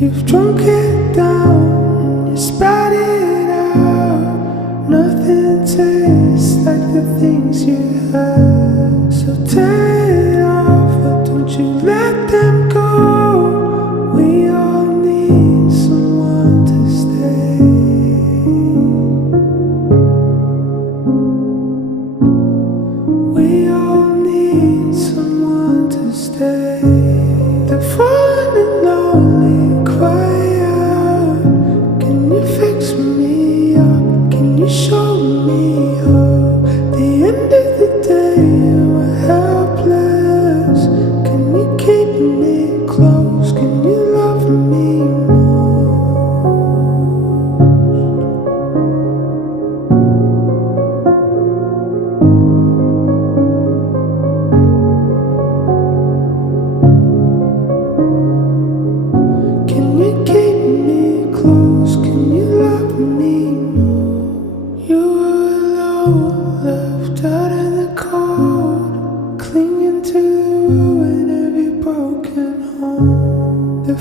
You've drunk it down, you spat it out. Nothing tastes like the things you had. So take it off, but don't you let them go. We all need someone to stay. We all need someone to stay. They're falling and lonely, quiet. Can you fix me up? Can you show me hope? The end of the day, we're helpless. Can you keep me close? Can you love me more? Can you keep me close? Can you love me more? You were alone, left out in the cold, clinging to the ruin of your broken home. The